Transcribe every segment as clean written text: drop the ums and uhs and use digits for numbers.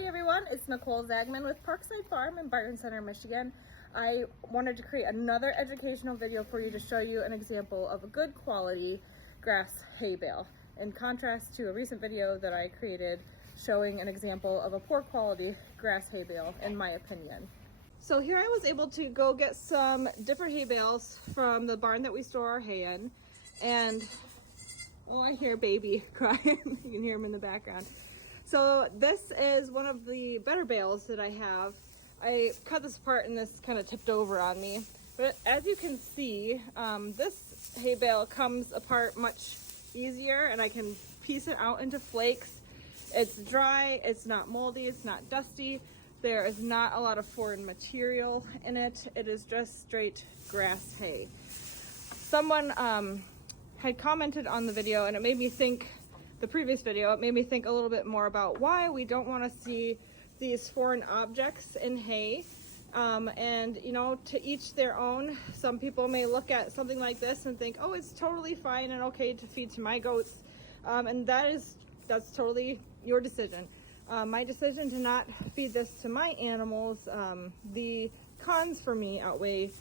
Howdy everyone, it's Nicole Zagman with Parkside Farm in Barton Center, Michigan. I wanted to create another educational video for you to show you an example of a good quality grass hay bale, in contrast to a recent video that I created showing an example of a poor quality grass hay bale, in my opinion. So here I was able to go get some different hay bales from the barn that we store our hay in, and oh, I hear baby crying. You can hear him in the background. So this is one of the better bales that I have. I cut this apart and this kind of tipped over on me. But as you can see, this hay bale comes apart much easier and I can piece it out into flakes. It's dry, it's not moldy, it's not dusty. There is not a lot of foreign material in it. It is just straight grass hay. Someone had commented on the video and it made me think, the previous video, it made me think a little bit more about why we don't want to see these foreign objects in hay. And you know, to each their own. Some people may look at something like this and think, oh, it's totally fine and okay to feed to my goats. And that's totally your decision. My decision to not feed this to my animals, the cons for me outweigh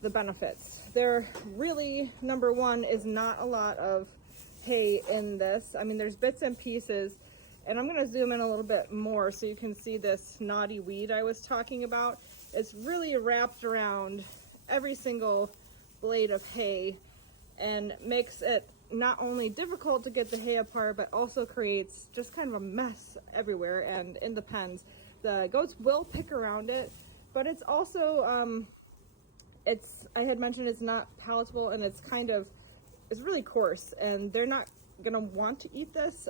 the benefits. There really, number one, is not a lot of hay in this. I mean, there's bits and pieces, and I'm going to zoom in a little bit more so you can see this knotty weed I was talking about. It's really wrapped around every single blade of hay and makes it not only difficult to get the hay apart, but also creates just kind of a mess everywhere and in the pens. The goats will pick around it, but it's also I had mentioned it's not palatable, and it's really coarse, and they're not gonna want to eat this.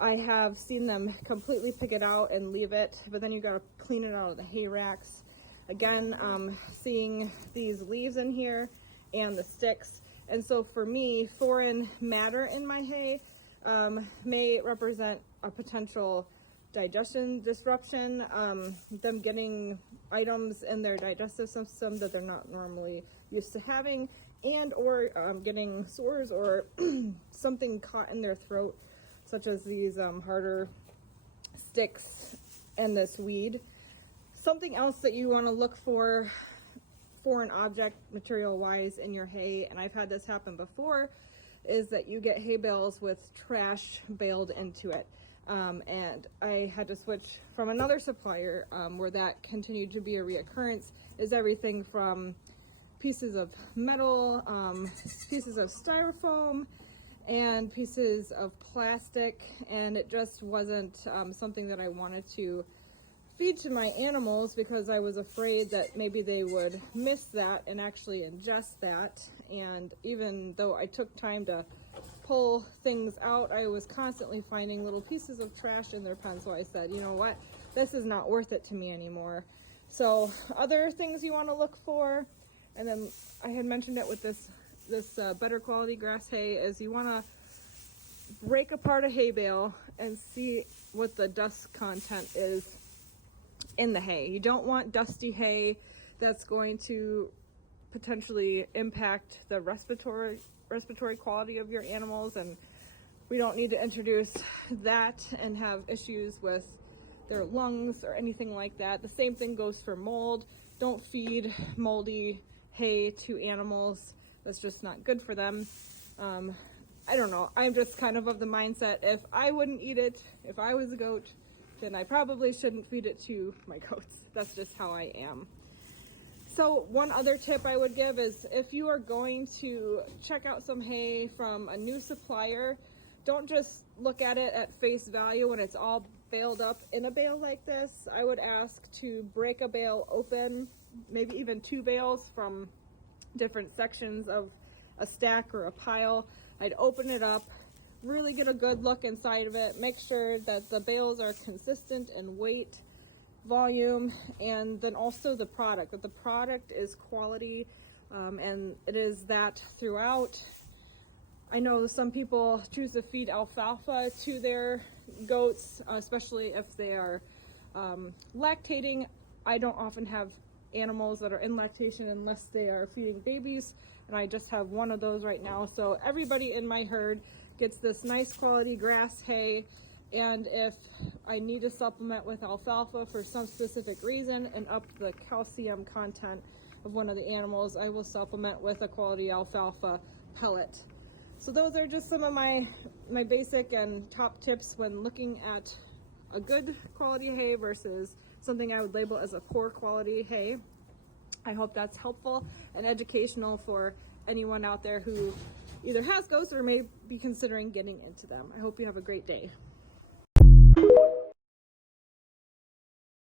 I have seen them completely pick it out and leave it, but then you gotta clean it out of the hay racks. Again, seeing these leaves in here and the sticks. And so for me, foreign matter in my hay may represent a potential digestion disruption, them getting items in their digestive system that they're not normally used to having, and or getting sores or something caught in their throat, such as these harder sticks and this weed. Something else that you want to look for foreign object material wise in your hay, and I've had this happen before, is that you get hay bales with trash baled into it. And I had to switch from another supplier where that continued to be a reoccurrence. Is everything from pieces of metal, pieces of styrofoam, and pieces of plastic, and it just wasn't something that I wanted to feed to my animals because I was afraid that maybe they would miss that and actually ingest that. And even though I took time to pull things out, I was constantly finding little pieces of trash in their pen. So I said, you know what, this is not worth it to me anymore. So other things you want to look for, and then I had mentioned it with this better quality grass hay, is you want to break apart a hay bale and see what the dust content is in the hay. You don't want dusty hay that's going to potentially impact the respiratory quality of your animals, and we don't need to introduce that and have issues with their lungs or anything like that. The same thing goes for mold. Don't feed moldy hay to animals. That's just not good for them. I don't know. I'm just kind of the mindset, if I wouldn't eat it, if I was a goat, then I probably shouldn't feed it to my goats. That's just how I am. So one other tip I would give is, if you are going to check out some hay from a new supplier, don't just look at it at face value when it's all baled up in a bale like this. I would ask to break a bale open, maybe even two bales from different sections of a stack or a pile. I'd open it up, really get a good look inside of it, make sure that the bales are consistent in weight, volume, and then also the product, that the product is quality, and it is that throughout. I know some people choose to feed alfalfa to their goats, especially if they are lactating. I don't often have animals that are in lactation unless they are feeding babies, and I just have one of those right now. So everybody in my herd gets this nice quality grass hay and if I need to supplement with alfalfa for some specific reason and up the calcium content of one of the animals, I will supplement with a quality alfalfa pellet. So those are just some of my basic and top tips when looking at a good quality hay versus something I would label as a poor quality hay. I hope that's helpful and educational for anyone out there who either has goats or may be considering getting into them. I hope you have a great day.